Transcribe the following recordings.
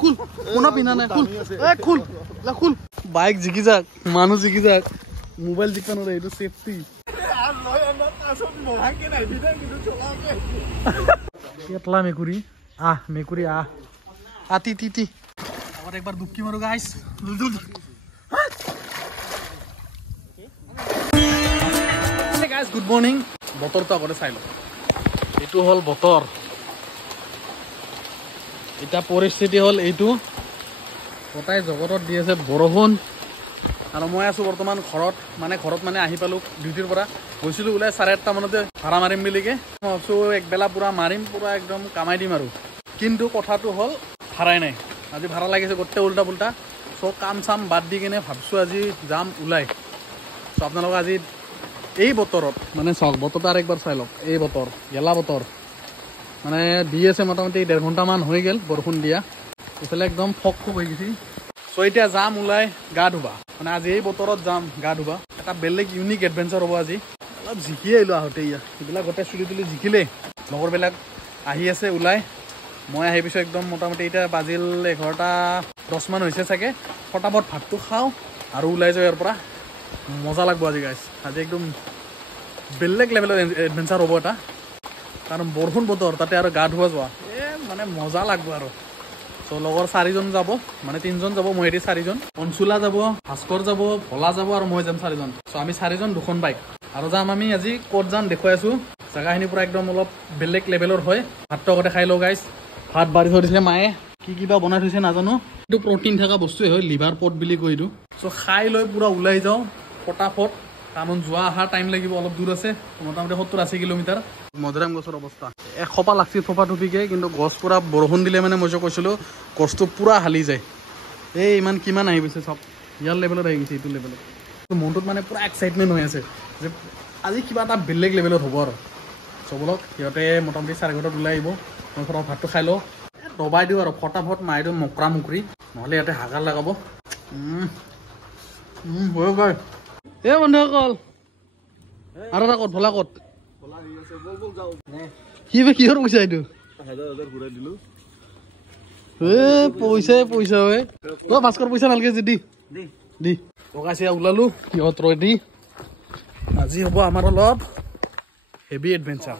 খুল কোনো পিনা নাই খুল খুল খুল বাইক জিকি যাক মানুহ জিকি যাক মোবাইল জিকা নৰে এইটো সেফটি কেটলা মেকুৰী মেকুৰী তি তি তি আবার একবার দুঃখী মারো গাইস গাইস গুড মর্নিং বতরটা আগতে চাই লওঁ এইটো হল বতৰ এটা পৰিস্থিতি হল এইটো গোটাই জগতত দি আছে বৰষুণ আৰু মই আছো বৰ্তমান ঘৰত মানে আহি পালো ডিউটিৰ পৰা গৈছিলো ওলাই 8:30 মানতে ভাড়া মাৰিম বুলিকে মই ভাবছো একবেলা পুৰা মাৰিম পুৰা একদম কামাই দিম আৰু কিন্তু কথাটো হল ভাড়াই নাই আজি ভাড়া লাগিছে গোটেই উল্টা পুল্টা সব কাম চাম বাদ দি কিনে ভাবছো আজি যাম ওলাই তো আপোনালোক আজি এই বতৰত মানে চাওক বতৰটো আৰু একবাৰ চাই লওক এই বতৰ গেলা বতৰ মানে দি আছে মোটামুটি 1.5 ঘণ্টামান হৈ গেল বৰষুণ দিয়া ইফালে একদম ফক হৈ গৈছে সো এতিয়া যাম ওলাই গা ধুবা মানে আজি এই বতৰত যাম গা ধুবা এটা বেলেগ ইউনিক এডভেঞ্চাৰ হ'ব আজি অলপ জিকি আহিলো আহোঁতে এইবিলাক গোটেই চুলি তুলি জিকিলে লগৰবিলাক আহি আছে ওলাই মই আহি পিছত একদম মোটামুটি এতিয়া বাজিল 11:10 মান হৈছে চাগে ফটাফট ভাতটো খাওঁ আৰু ওলাই যাওঁ ইয়াৰ পৰা মজা লাগব আজি গাইছ আজি একদম বেলেগ লেভেলৰ এডভেঞ্চাৰ হ'ব এটা কাৰণ বৰষুণ বতৰ তাতে আৰু গা ধুৱা যোৱা মানে মজা লাগব আৰু তো লগৰ 4জন যাব মানে 3জন যাব মই এটি 4জন অঞ্চুলা যাব ভাস্কৰ যাব ভলা যাব আৰু মই যাম 4জন তো আমি 4জন দুখন বাইক আৰু যাম আমি আজি ক'ত যাম দেখুৱাই আছো জাগাখিনি পুৰা একদম অলপ বেলেগ লেভেলৰ হয় ভাতটো আগতে খাই লওঁ গাইছ ভাত বাঢ়ি থৈ দিছে মায়ে কি কিবা বনাই থৈছে নাজানো এইটো প্ৰটিন থকা বস্তুৱে হয় লিভাৰ পট বুলি কয় এইটো সো খাই লৈ পুৰা ওলাই যাওঁ ফটাফট কাৰণ যোৱা অহা টাইম লাগিব অলপ দূৰ আছে মোটামুটি 70-80 কিলোমিটাৰ মধুৰাম গছৰ অৱস্থা এসোপা লাগছি থোপা থুপিকে কিন্তু গছ পুৰা বৰষুণ দিলে মানে মই যে কৈছিলোঁ গছটো পুৰা হালি যায় এই ইমান কিমান আহি গৈছে চব ইয়াৰ লেভেলত আহি গৈছে এইটো লেভেলত মনটোত মানে পুৰা এক্সাইটমেণ্ট হৈ আছে যে আজি কিবা এটা বেলেগ লেভেলত হ'ব আৰু চবলক সিহঁতে মোটামুটি 4:30 ওলাই আহিব মই ফটাফট ভাতটো খাই লওঁ দবাই দিওঁ আৰু ফটাফট মাৰি দিওঁ মকৰা মুকৰি নহ'লে ইয়াতে হাগাৰ লগাব হৈ গৈ এ বন্ধুসকল আৰু এটা ক'ত ভলা ক'ত কিহৰ পইচা এইটো পইচা ঐ ভাস্কৰ পইচা নালাগে যে দি টকাইছে ওলালো সিহঁত ৰেডি আজি হ'ব আমাৰ অলপ হেভি এডভেঞ্চাৰ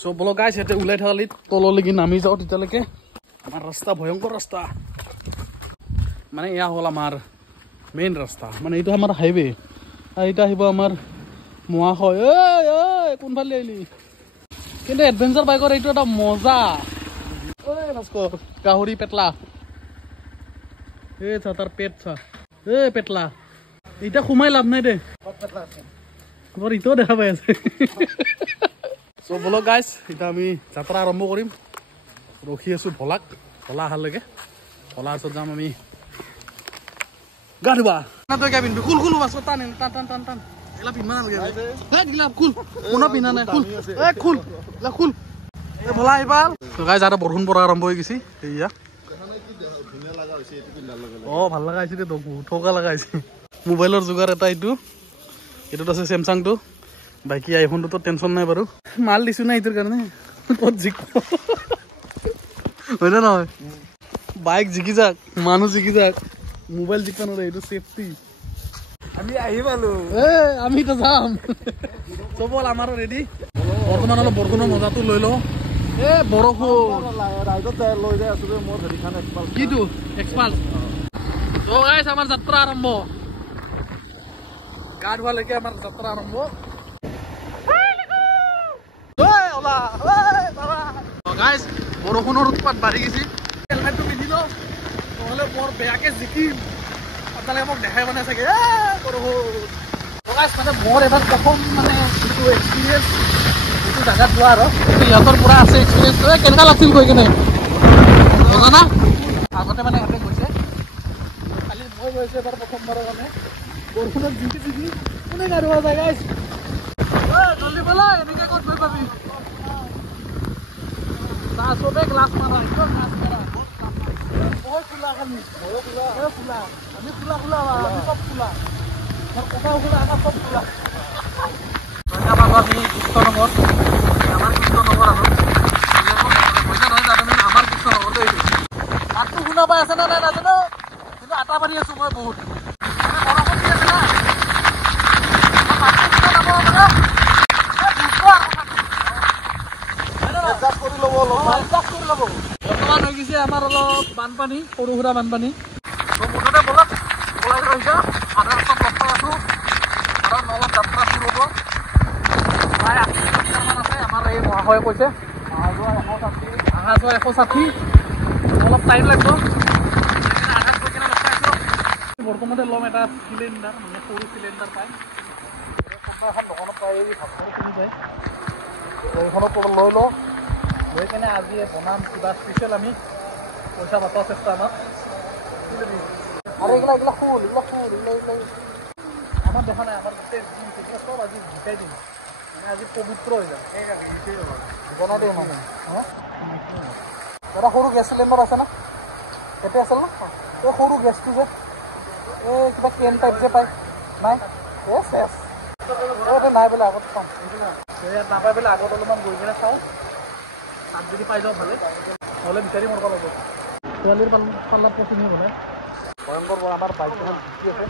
সো বলো গাইছ ইয়াতে ওলাই থাকালি তললৈকে নামি যাওঁ তেতিয়ালৈকে আমাৰ ৰাস্তা ভয়ংকৰ ৰাস্তা মানে এয়া হ'ল আমাৰ মেইন ৰাস্তা মানে এইটো আমাৰ হাইৱে আৰু এটা আহিব আমাৰ মহাশয় কোনফালে আহিলি কিন্তু এডভেঞ্চাৰ বাইকৰ এইটো এটা মজা ভাস্কৰ গাহৰি পেটলা চা তাৰ পেট চা পেটলা এতিয়া সোমাই লাভ নাই দে বৰ ইটোও দেখা পাই আছে চ' বলক গাইছ এতিয়া আমি যাত্ৰা আৰম্ভ কৰিম ৰখি আছো ভলা অহালৈকে ভলাৰ ওচৰত যাম আমি গা ধুবা তই গা পিন্ধবি খুল বাছ টান টান এলা পিন্ধবা নালাগে খুল কোনো পিন্ধা নাই খুল ভলা আহিবাল গাইছ আৰু বৰষুণ পৰা আৰম্ভ হৈ গৈছে এয়া ভাল লগা হৈছে দে ঠকা লগা হৈছে মোবাইলৰ যোগাৰ এটা এইটোত আছে চেমচাংটো বাকী আইফোনটোতো টেনশ্যন নাই বাৰু মাল দিছো না এইটোৰ কাৰণে ক'ত জিক হয় নহয় বাইক জিকি যাক মানুহ জিকি যাক মোবাইল জিকা নৰে এইটো সেফটি আমি আহি পালো আমিতো যাম চবল আমাৰো ৰেডি বৰ্তমান অলপ বৰষুণৰ মজাটো লৈ লওঁ বৰষুণ ৰাইডত লৈ যাই আছো মোৰ হেৰিখন এক্সপাল্স কিটো এক্সপাল্স তো গাইছ আমাৰ যাত্ৰা আৰম্ভ গা ধোৱালৈকে আমাৰ যাত্ৰা আৰম্ভ গাইছ বৰষুণৰ উৎপাত বাঢ়ি গৈছে হেলমেটটো পিন্ধি লওঁ নহ'লে বৰ বেয়াকে জিকিম আপোনালোকে মোক দেখাই মানে চাগে বৰষুণ গাইছ মানে মোৰ এবাৰ প্ৰথম মানে যিটো এক্সপিৰিয়েঞ্চ এইটো জেগাত যোৱা আৰু সিহঁতৰ পৰা আছে এক্সপিৰিয়েঞ্চটো কেনেকুৱা লাগিছিল গৈ কিনে জানা আগতে মানে সিহঁতে গৈছে খালি মই গৈছোঁ এবাৰ প্ৰথমবাৰৰ কাৰণে বৰষুণত জিকি কোনে গা ধুৱা যায় গাইছ জলদি বলা এনেকৈ ক'ত গৈ পাবি চবে গ্লাছ মাৰা একদম গ্লাছ মাৰা বহুত খোলা খালি খোলা আমি খোলা আমি চব খোলা মোৰ কথাও খোলা আমাৰ চব খোলা আমি কৃষ্ণনগৰ আমাৰ কৃষ্ণনগৰ আৰু পইচা নহয় জানো আমাৰ কৃষ্ণনগৰটো এইটো তাত শুনা পাই আছে না নাই নাজানো কিন্তু আটা পাৰি আছো মই বহুত বৰষুণ দি আছে না বৰ্তমান হৈ গৈছে আমাৰ অলপ বানপানী সৰু সুৰা বানপানী মুঠতে বলক ওলাই ৰৈছে আধা ৰাস্তাত লগ পাই আছো কাৰণ অলপ যাত্ৰা শুৰু হ'ব প্ৰায় 80 কিলোমিটাৰমান আছে আমাৰ এই মহাশয়ে কৈছে অহা যোৱা 160 অলপ টাইম লাগিব আধাত গৈ কিনে লগ পাই আছো বৰ্তমানে ল'ম এটা চিলিণ্ডাৰ মানে সৰু চিলিণ্ডাৰ পায় এখন দোকানত পাই ভাত কিনি যায় এইখনক লৈ লওঁ লৈ কেনে আজি বনাম কিবা স্পেচিয়েল আমি পইচা বাটোৱাৰ চেষ্টা আমাক আৰু এইগিলা ফুল আমাৰ দেখা নাই আমাৰ গোটেই এইগিলা চব আজি জিকাই দিম মানে আজি পবিত্ৰ হৈ যাম বনাই দিম দাদা সৰু গেছ চিলিণ্ডাৰ আছে না কেতিয়া আছিল না এই সৰু গেছটো যে এই কিবা কেন টাইপ যে পায় নাই এই চেছ নাই বোলে আগত চাওঁ ইয়াত নাপাই বোলে আগত অলপমান গৈ কিনে চাওঁ তাত যদি পাই যাওঁ ভালে নহ'লে বিচাৰি মৰব লাগিব ছোৱালীৰ পাল্লাত পচনি বনাই ভয়ংকৰ আমাৰ বাইকখন জিকি আছে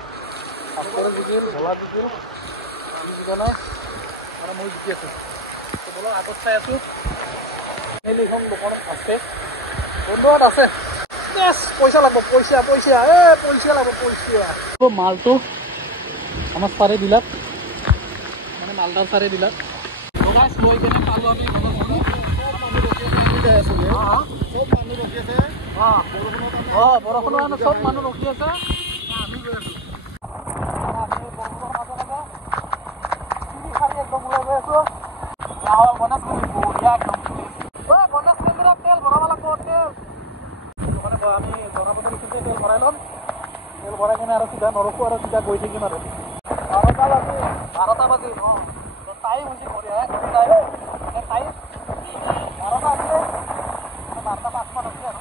পাছৰে জিকিল ভোলা জিকিল জিকা নাই আৰু মই জিকি আছোঁ বলক আগত চাই আছোঁ এইখন দোকানত আছে বন্ধুত আছে পইচা লাগিব পইচা পইচা লাগিব পইচা মালটো আমাৰ চাৰে দিলাক মানে মালদাৰ চাৰে দিলাক লৈ কেনে পালোঁ আমি বৰষুণৰ কাৰণে চব মানুহ ৰখি আছে আমি গৈ আছো একদম ওলাই গৈ আছো তেল ভৰাব লাগিব তেল আমি জনাবতে দিছোঁ তেল ভৰাই ল'ম তেল ভৰাই কিনে আৰু চিধা নৰখো আৰু চিধা গৈ থাকিম আৰু 12টা বাজি টাইম হৈছে ঘূৰি আহে ঘূৰি যায় টাইম 12টা আছিলে 12টা 5 মান আছে আৰু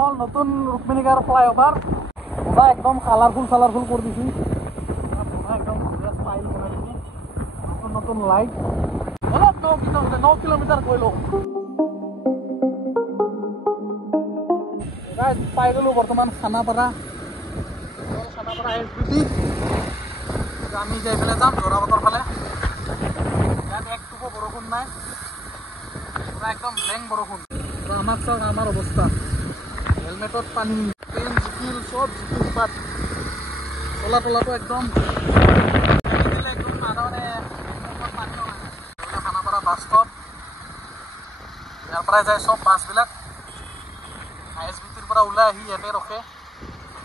হ'ল নতুন ৰুক্মিণীগাৰ ফ্লাইঅভাৰ পুৰা একদম কালাৰফুল কৰি দিছোঁ পুৰা একদম ষ্টাইল বনাই দিছে নতুন লাইট অলপ 9 কিলোমিটাৰ গৈ লওঁ পাই গ'লোঁ বৰ্তমান খানাপাৰা এছবিটি আমি যাই পেলাই যাম জোৰাবাটৰ ফালে ইয়াত একটুকো বৰষুণ নাই পুৰা একদম ব্লেং বৰষুণ আমাক চাওক আমাৰ অৱস্থা হেলমেটত পানী পেন জিকিল চব জিকিল বাট চলা তলাটো একদম খানাপাৰা বাছ ষ্টপ ইয়াৰ পৰাই যায় চব বাছবিলাক এছবিটিৰ পৰা ওলাই আহি ইয়াতে ৰখে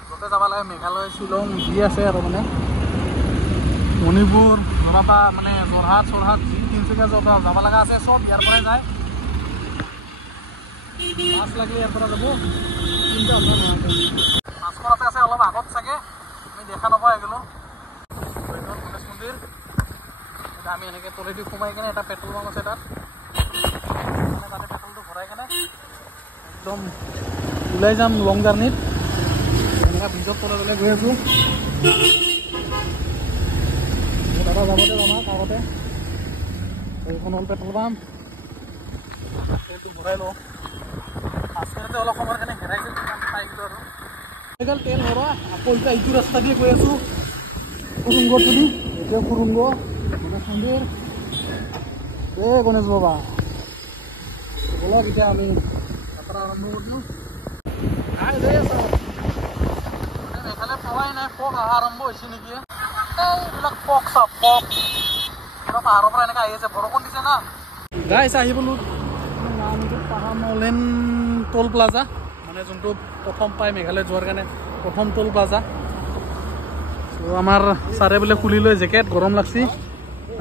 য'তে যাব লাগে মেঘালয় শ্বিলং যি আছে আৰু মানে মণিপুৰ নগাপা মানে যোৰহাট যি তিনিচুকীয়া য'ত যাব লগা আছে চব ইয়াৰ পৰাই যায় বাছ লাগিলে ইয়াৰ পৰা যাব মাছখৰতে আছে অলপ আগত চাগে আমি দেখা নাপাই গ'লোঁ গণেশ মন্দিৰ আমি এনেকৈ তলেদি সোমাই কিনে এটা পেট্ৰল পাম্প আছে তাত তাতে পেট্ৰলটো ভৰাই কিনে একদম ওলাই যাম লং জাৰ্ণিত এনেকৈ ভিতৰত তলে গৈ আছোঁ দাদা যাবতে জানা আগতে এইখন হ'ল পেট্ৰল পাম্প তেলটো ভৰাই লওঁ ফাৰ্ষ্টতে অলপ সময়ৰ কাৰণে হেৰাইছিল পাই গ'লোঁ আৰু সেইগাল তেল ভৰোৱা আকৌ এতিয়া ইটো ৰাস্তা দিয়ে গৈ আছোঁ সুৰুংগটোদি এতিয়া সুৰুংগ গণেশ মন্দিৰ গণেশ বাবা বলক এতিয়া আমি যাত্ৰা আৰম্ভ কৰিলোঁ এইফালে পোৱাই নাই ফগ অহা আৰম্ভ হৈছে নেকি এইবিলাক ফগ চাপ ফগ পুৰা পাহাৰৰ পৰা এনেকৈ আহি আছে বৰষুণ দিছে না গাইছ আহি বোলো পাহাৰ মলেন টোল প্লাজা মানে যোনটো প্ৰথম পাই মেঘালয় যোৱাৰ কাৰণে প্ৰথম টোল প্লাজা আমাৰ ছাৰে বোলে খুলি লৈ জেকেট গৰম লাগছি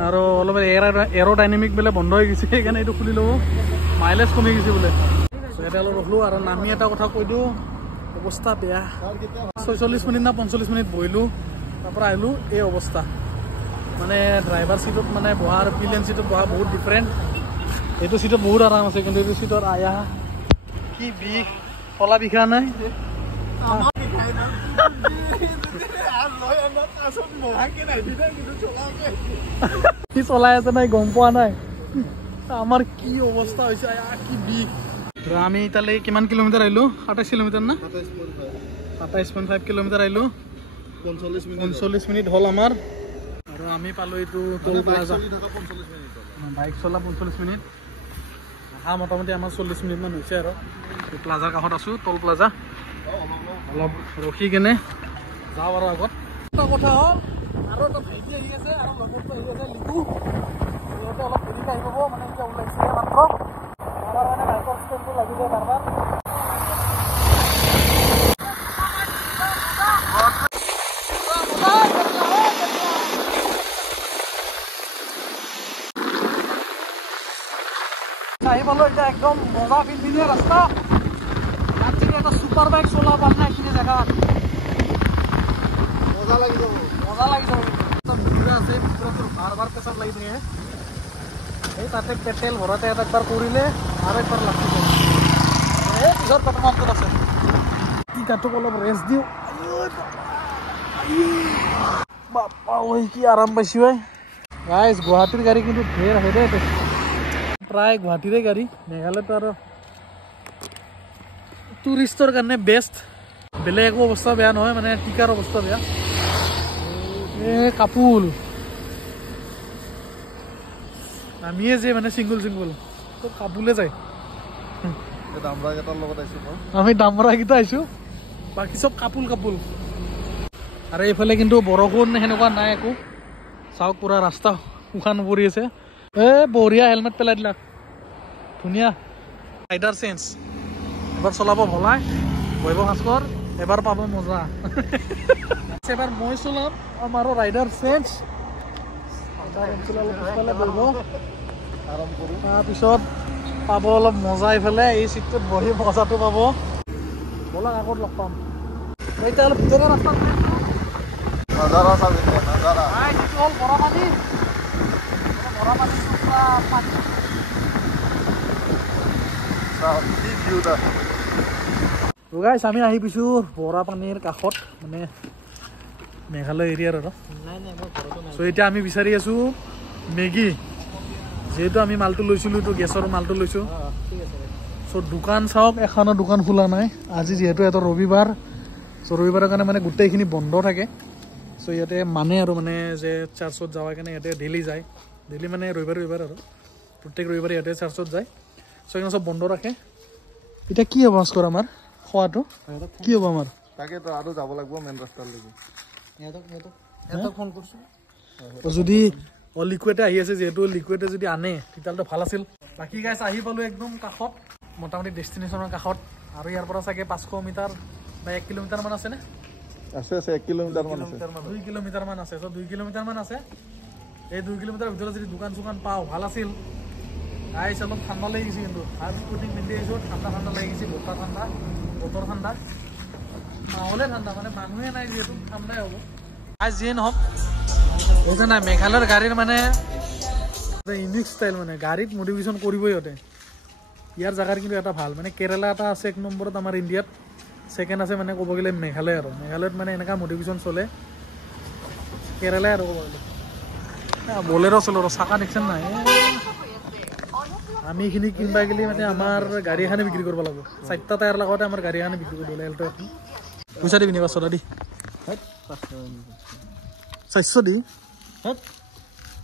আৰু অলপ এৰ'ডাইনামিক বোলে বন্ধ হৈ গৈছে সেইকাৰণে এইটো খুলি ল'ব মাইলেজ কমি গৈছে বোলে ইয়াতে অলপ ৰখলোঁ আৰু নামি এটা কথা কৈ দিওঁ অৱস্থা বেয়া 46 মিনিট না 45 মিনিট বহিলোঁ তাৰপৰা আহিলোঁ এই অৱস্থা মানে ড্ৰাইভাৰ চিটত মানে বহা আৰু পিলিয়ন চিটত বহা বহুত ডিফাৰেণ্ট এইটো চিটত বহুত আৰাম আছে কিন্তু এইটো চিটত আয়া কি বিষ তলা বিষা নাই কি চলাই আছে নাই গম পোৱা নাই আমাৰ কি অৱস্থা হৈছে কি বিষ আমি ইতালৈ কিমান কিলোমিটাৰ আহিলোঁ 27 কিলোমিটাৰ না 27.5 কিলোমিটাৰ আহিলোঁ 45 মিনিট হ'ল আমাৰ আৰু আমি পালোঁ এইটো টোল প্লাজা বাইক চলা 45 মিনিট অহা মোটামুটি আমাৰ 40 মিনিটমান হৈছে আৰু প্লাজাৰ কাষত আছোঁ টোল প্লাজা অলপ ৰখি কেনে যাওঁ আৰু আগত এটা কথা হ'ল আৰু এটা ভাইটি আহি আছে আৰু লগৰটো আহি আছে লিকু সিহঁতে অলপ দেৰিকৈ আহি পাব মানে এতিয়া ওলাইছে মাত্ৰ আমাৰ মানে বাইকৰ ষ্টেণ্ডটো লাগিব বাৰবাৰ আহি পালোঁ এতিয়া একদম মজা ফিনফিনীয়া ৰাস্তা ইয়াত যদি এটা ছুপাৰ বাইক চলাব পাম না এইখিনি জেগাত মজা লাগি যাব আছে বাৰ পেচাব লাগি থাকে এই তাতে পেট্ৰল ভৰাতে একবাৰ কৰিলে আৰু একবাৰ লাগি যায় এই পিছত বৰ্তমানটোত আছে কি গাটোক অলপ ৰেষ্ট দিওঁ বাপা ঐ কি আৰাম পাইছোঁ ঐ গাইজ গুৱাহাটীৰ গাড়ী কিন্তু ঢেৰ আহে দেই প্ৰায় গুৱাহাটীৰে গাড়ী মেঘালয়তো আৰু টুৰিষ্টৰ কাৰণে বেষ্ট বেলেগ একো অৱস্থা বেয়া নহয় মানে টিকাৰ অৱস্থা বেয়া এই কাপোৰ আমিয়ে যে মানে চিংগুল তো কাপোলে যায় আমি দামৰাকেইটা আহিছোঁ বাকী চব কাপোল আৰু এইফালে কিন্তু বৰষুণ সেনেকুৱা নাই একো চাওক পুৰা ৰাস্তা শুকান পৰি আছে বঢ়িয়া হেলমেট পেলাই দিলা ধুনীয়া ৰাইডাৰ চেঞ্জ এবাৰ চলাব ভলাই বহিব ভাস্কৰ এবাৰ পাব মজা এবাৰ মই চলাম আমাৰো ৰাইডাৰ চেঞ্জ তাৰপিছত পাব অলপ মজা এইফালে এই চিটটোত বহি মজাটো পাব ব'লক আগত লগ পাম এতিয়া অলপ ভিতৰৰ ৰাস্তা হ'ল গাইছ আমি আহি পাইছোঁ বৰাপানীৰ কাষত মানে মেঘালয় এৰিয়াৰ আৰু চ' এতিয়া আমি বিচাৰি আছোঁ মেগী যিহেতু আমি মালটো লৈছিলোঁ এইটো গেছৰ মালটো লৈছোঁ চ' দোকান চাওক এখনো দোকান খোলা নাই আজি যিহেতু এটা ৰবিবাৰ চ' ৰবিবাৰৰ কাৰণে মানে গোটেইখিনি বন্ধ থাকে চ' ইয়াতে মানে আৰু মানে যে চাৰ্চত যাৱাৰ কাৰণে ইয়াতে ডেইলি যায় ডেইলি মানে ৰবিবাৰ আৰু প্ৰত্যেক ৰবিবাৰে ইয়াতে চাৰ্চত যায় চ' সেইকাৰণে চব বন্ধ ৰাখে এতিয়া কি হ'ব ভাস্কৰ আমাৰ খোৱাটো কি হ'ব আমাৰ তাকেতো আৰু যাব লাগিব মেইন ৰাস্তালৈকে ফোন কৰিছোঁ যদি লিকুইডে আহি আছে যিহেতু লিকুইডে যদি আনে তেতিয়াহ'লে ভাল আছিল বাকী গাইছ আহি পালোঁ একদম কাষত মোটামুটি ডেষ্টিনেশ্যনৰ কাষত আৰু ইয়াৰ পৰা চাগে 500 মিটাৰ বা 1 কিলোমিটাৰমান আছেনে আছে 1 কিলোমিটাৰমান আছে 2 কিলোমিটাৰমান আছে চ' 2 কিলোমিটাৰমান আছে এই 2 কিলোমিটাৰৰ ভিতৰত যদি দোকান চোকান পাওঁ ভাল আছিল গাইছ অলপ ঠাণ্ডা লাগি গৈছে কিন্তু হাফ স্কুটিং পিন্ধি আহিছোঁ ঠাণ্ডা লাগি গৈছে বতৰ ঠাণ্ডা মাহলে ঠাণ্ডা মানে মানুহে নাই যিহেতু ঠাণ্ডাই হ'ব আজ যিয়ে নহওক বুজা নাই মেঘালয়ৰ গাড়ীৰ মানে ইউনিক ষ্টাইল মানে গাড়ীত মডিফিকেশ্যন কৰিবই সিহঁতে ইয়াৰ জেগাৰ কিন্তু এটা ভাল মানে কেৰেলা এটা আছে 1 নম্বৰত আমাৰ ইণ্ডিয়াত ছেকেণ্ড আছে মানে ক'ব গ'লে মেঘালয় আৰু মেঘালয়ত মানে এনেকুৱা মডিফিকেশ্যন চলে কেৰেলাই আৰু ক'ব গ'লে বলেৰো চলো চাকা দেখিছেন নাই আমি এইখিনি কিনিবা গ'লে মানে আমাৰ গাড়ী এখনে বিক্ৰী কৰিব লাগিব 4টা টায়াৰ লগতে আমাৰ গাড়ী এখনে বিক্ৰী কৰিব লাগিব এল্টো এখন পইচা দিবি নি 500 দি 400 দি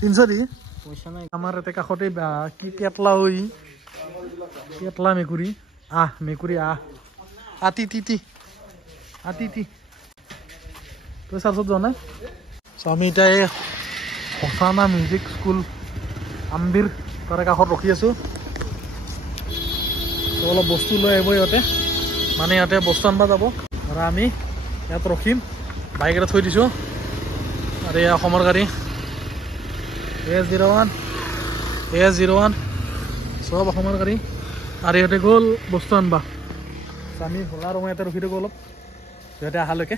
300 দি পইচা নাই আমাৰ এতে কাষতে কি কেটলা হৈ কেটলা মেকুৰী মেকুৰী আতি তই চাৰ্চত যোৱা নাই চ' আমি এতিয়া এই হচানা মিউজিক স্কুল আম্বিৰ তাৰে কাষত ৰখি আছোঁ ত' অলপ বস্তু লৈ আহিব ইহঁতে মানে ইয়াতে বস্তু আনবা যাব আৰু আমি ইয়াত ৰখিম বাইক এটা থৈ দিছোঁ আৰু এয়া অসমৰ গাড়ী AS01 চব অসমৰ গাড়ী আৰু ইহঁতে গ'ল বস্তু আনবা আমি ভোলা ৰঙা ইয়াতে ৰখি থাকোঁ অলপ সিহঁতে অহালৈকে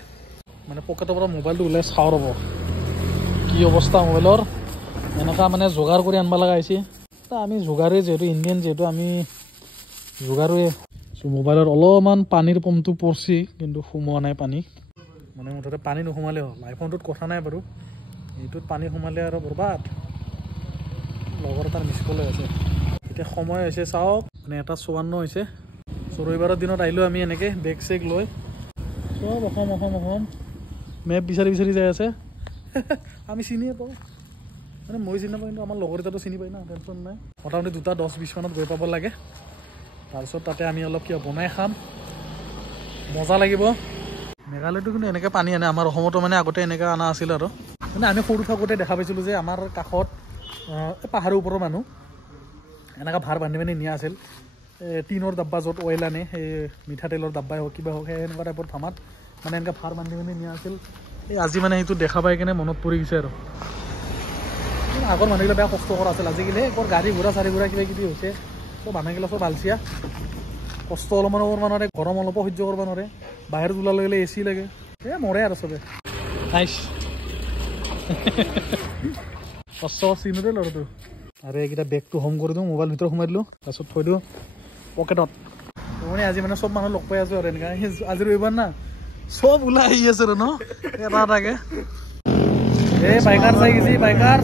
মানে পকেটৰ পৰা মোবাইলটো ওলাই চাওঁ ৰ'ব কি অৱস্থা মোবাইলৰ এনেকুৱা মানে যোগাৰ কৰি আনবা লগা হৈছে আমি যোগাৰে যিহেতু ইণ্ডিয়ান যিহেতু আমি যোগাৰোৱে মোবাইলত অলপমান পানীৰ পম্পটো পৰছি কিন্তু সোমোৱা নাই পানী মানে মুঠতে পানী নোসোমালে হ'ল আইফোনটোত কথা নাই বাৰু এইটোত পানী সোমালে আৰু বৰবাদ লগৰ এটাৰ মিছ কল হৈ আছে এতিয়া সময় হৈছে চাওক মানে 1:54 হৈছে ৰবিবাৰৰ দিনত আহিলোঁ আমি এনেকৈ বেগ চেগ লৈ চব অসম মেপ বিচাৰি যাই আছে আমি চিনিয়ে পাওঁ মানে মই চিনি নাপাওঁ কিন্তু আমাৰ লগৰ এটাতো চিনি পাই না টেনশ্যন নাই মোটামুটি 2-10-20 মানত গৈ পাব লাগে তাৰপিছত তাতে আমি অলপ কিবা বনাই খাম মজা লাগিব মেঘালয়তো কিন্তু এনেকৈ পানী আনে আমাৰ অসমতো মানে আগতে এনেকৈ অনা আছিল আৰু মানে আমি সৰু থাকোঁতে দেখা পাইছিলোঁ যে আমাৰ কাষত পাহাৰৰ ওপৰৰ মানুহ এনেকৈ ভাৰ বান্ধি নিয়া আছিল টিনৰ ডাব্বা য'ত অইল আনে সেই মিঠাতেলৰ ডাব্বাই হওক কিবা হওক সেই এনেকুৱা টাইপৰ ধামাত মানে এনেকৈ ভাৰ বান্ধি নিয়া আছিল এই আজি মানে সেইটো দেখা পাই কিনে মনত পৰি গৈছে আৰু আগৰ মানুহবিলাক বেয়া কষ্ট কৰা আছিল আজিকালি বৰ গাড়ী ঘোঁৰা চাৰি ঘোঁৰা কিবা কিবি হৈছে চব মানুহগিলা চব আলচিয়া কষ্ট অলপমান কৰিব নোৱাৰে গৰম অলপো সহ্য কৰিব নোৱাৰে বাহিৰত ওলালে গ'লে এচি লাগে এই মৰে আৰু চবে নাইচ কষ্ট চিনোতে ল'ৰাটো আৰু এইকেইটা বেগটো হোম কৰি দিওঁ মোবাইল ভিতৰত সোমাই দিলোঁ তাৰপিছত থৈ দিওঁ পকেটত মানে আজি মানে চব মানুহ লগ পাই আছোঁ আৰু এনেকৈ আজি ৰবিবাৰ না চব ওলাই আহি আছে আৰু ন এটা এটাকে এই বাইকাৰ চাই গৈছি বাইকাৰ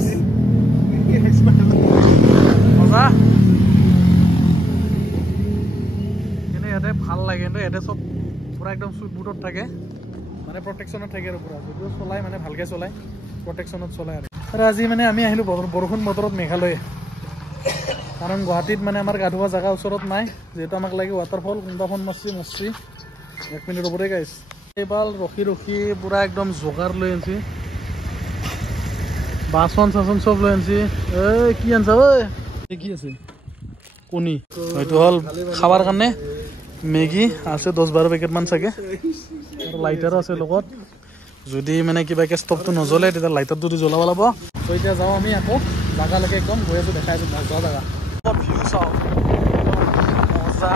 মজা কিন্তু ইয়াতে ভাল লাগে কিন্তু ইয়াতে চব পুৰা একদম চুট বুটত থাকে মানে প্ৰটেকশ্যনত থাকে আৰু পুৰা যদিও চলাই মানে ভালকৈ চলাই প্ৰটেকশ্যনত চলাই আৰু আজি মানে আমি আহিলোঁ বৰষুণ বতৰত মেঘালয় কাৰণ গুৱাহাটীত মানে আমাৰ গা ধোৱা জেগা ওচৰত নাই যিহেতু আমাক লাগে ৱাটাৰফল কোনোবা ফোন মচি 1 মিনিট ৰ'বৰে গাইছ এইবাৰ ৰখি পুৰা একদম যোগাৰ লৈ আনিছে বাচন চাচন চব লৈ আনিছে এই কি আনছা ঐ কি আছে কণী হয়তো হ'ল খাবৰ কাৰণে মেগী আছে 10-12 পেকেটমান চাগে আৰু লাইটাৰো আছে লগত যদি মানে কিবাকৈ ষ্টভটো নজ্বলে তেতিয়া লাইটাৰটো দি জ্বলাব লাগিব তো এতিয়া যাওঁ আমি আকৌ জাগালৈকে একদম গৈ আছোঁ দেখাই আছোঁ মজা জেগা ভিউ চাওঁ মজা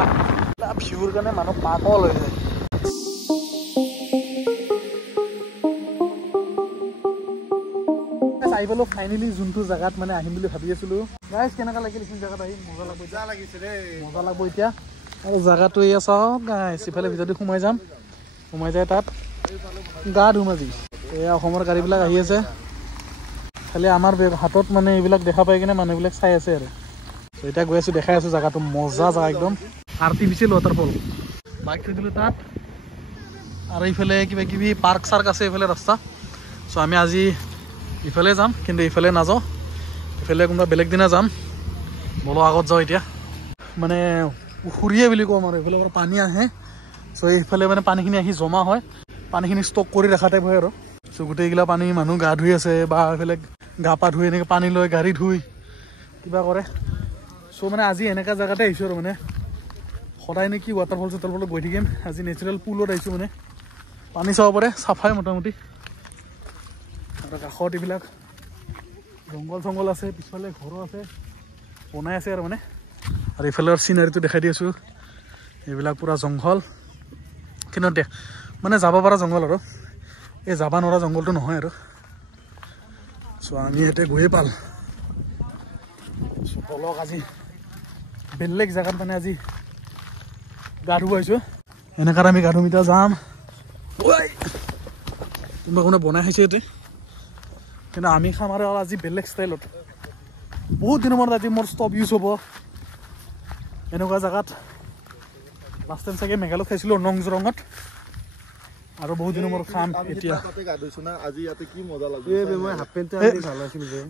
ভিউৰ কাৰণে মানুহ পাগল হৈ যায় আহি পালোঁ ফাইনেলি যোনটো জেগাত মানে আহিম বুলি ভাবি আছিলোঁ গাইজ কেনেকুৱা লাগিল এইখিনি জেগাত আহি মজা লাগব এতিয়া আৰু জেগাটো এয়া চাওক গাইজ ইফালে ভিতৰতে সোমাই যাম সোমাই যায় তাত গা ধুম আজি এয়া অসমৰ গাড়ীবিলাক আহি আছে খালি আমাৰ হাতত মানে এইবিলাক দেখা পাই কিনে মানুহবিলাক চাই আছে আৰু এতিয়া গৈ আছোঁ দেখাই আছোঁ জেগাটো মজা জেগা একদম আৰ্টিফিচিয়েল ৱাটাৰফল বাইক থৈ দিলোঁ তাত আৰু ইফালে কিবা কিবি পাৰ্ক চাৰ্ক আছে এইফালে ৰাস্তা চ' আমি আজি ইফালে যাম কিন্তু ইফালে নাযাওঁ ইফালে কোনোবা বেলেগ দিনা যাম বলো আগত যাওঁ এতিয়া মানে উখুৰীয়ে বুলি কওঁ আৰু এইফালে পানী আহে চ' এইফালে মানে পানীখিনি আহি জমা হয় পানীখিনি ষ্টক কৰি ৰখা টাইপ হয় আৰু চ' গোটেইগিলা পানী মানুহ গা ধুই আছে বা এইফালে গা পা ধুই এনেকৈ পানী লৈ গাড়ী ধুই কিবা কৰে চ' মানে আজি এনেকুৱা জেগাতে আহিছোঁ আৰু মানে সদায় নেকি ৱাটাৰফল চৱাটাৰফলত গৈ থাকিম আজি নেচাৰেল পুলত আহিছোঁ মানে পানী চাব পাৰে চাফাই মোটামুটি আৰু কাষত এইবিলাক জংঘল চংঘল আছে পিছফালে ঘৰো আছে বনাই আছে আৰু মানে আৰু এইফালৰ চিনাৰীটো দেখাই দি আছোঁ এইবিলাক পূৰা জংঘল কিন্তু মানে যাব পৰা জংঘল আৰু এই যাব নোৱাৰা জংঘলটো নহয় আৰু চ' আমি ইয়াতে গৈয়ে পাল চ' বলক আজি বেলেগ জেগাত মানে আজি গা ধুব আহিছোঁ এনেকৈ আমি গা ধুম এতিয়া যাম কোনোবা কোনোবা বনাই খাইছে ইয়াতে কিন্তু আমি খাম আৰু আজি বেলেগ ষ্টাইলত বহুত দিনৰ মূৰত আজি মোৰ ষ্টভ ইউজ হ'ব এনেকুৱা জেগাত লাষ্ট টাইম চাগে মেঘালয়ত খাইছিলোঁ নংজৰঙত আৰু বহুত দিনৰ মূৰত খাম এতিয়া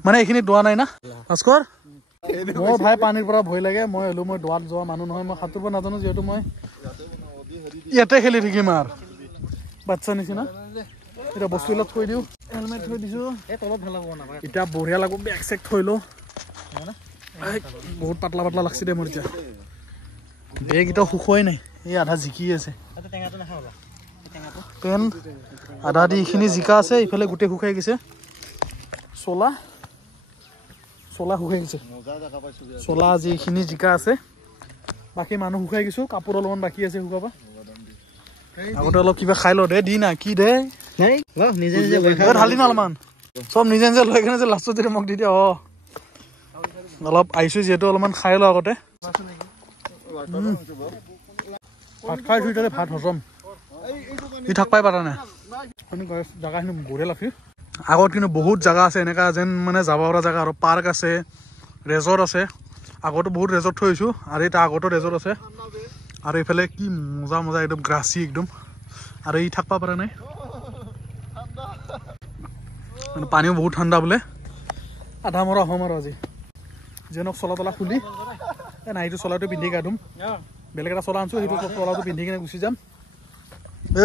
মানে এইখিনি দোৱা নাই না ভাস্কৰ মোৰ ভাই পানীৰ পৰা ভয় লাগে মই হ'লো মই দোৱাত যোৱা মানুহ নহয় মই সাঁতুৰিব নাজানো যিহেতু মই ইয়াতে খেলি থাকিম আৰু বাচ্চা নিচিনা এতিয়া বস্তুবিলাক থৈ দিওঁ হেলমেট থৈ দিছোঁ এতিয়া বঢ়িয়া লাগব বেগ চেক থৈ লওঁ বহুত পাতলা পাতলা লাগছে দে মোৰ এতিয়া বেগ এতিয়া শুকুৱাই নাই এই আধা জিকি আছে পেন আধা দি এইখিনি জিকা আছে ইফালে গোটেই শুকাই গৈছে চলা শুকাই গৈছে চলা আজি এইখিনি জিকা আছে বাকী মানুহ শুকাই গৈছোঁ কাপোৰ অলপমান বাকী আছে শুকাব আগতে অলপ কিবা খাই লওঁ দে দি না কি দে ঢালি না অলপমান চব নিজে নিজে লৈ কিনে যে লাষ্টত যদি মোক দি দিয়া অলপ আহিছোঁ যিহেতু অলপমান খাই লওঁ আগতে ভাত খাইছোঁ এতিয়া ভাত হজম ই থাক পাই পাৰা নাই জেগাখিনি বঢ়িয়া লাগছে আগত কিন্তু বহুত জেগা আছে এনেকুৱা যেন মানে যাব পৰা জেগা আৰু পাৰ্ক আছে ৰেজৰ্ট আছে আগতো বহুত ৰেজৰ্ট থৈ আহিছোঁ আৰু এতিয়া আগতো ৰেজৰ্ট আছে আৰু এইফালে কি মজা মজা একদম গ্ৰাসি একদম আৰু এই থাকবা পাৰা নাই মানে পানীও বহুত ঠাণ্ডা বোলে আধা মৰা হম আৰু আজি যেনক চলা তলা খুলি নাইটো চলাটো পিন্ধি গা ধুম বেলেগ এটা চলা আনছো সেইটো চলাটো পিন্ধি কিনে গুচি যাম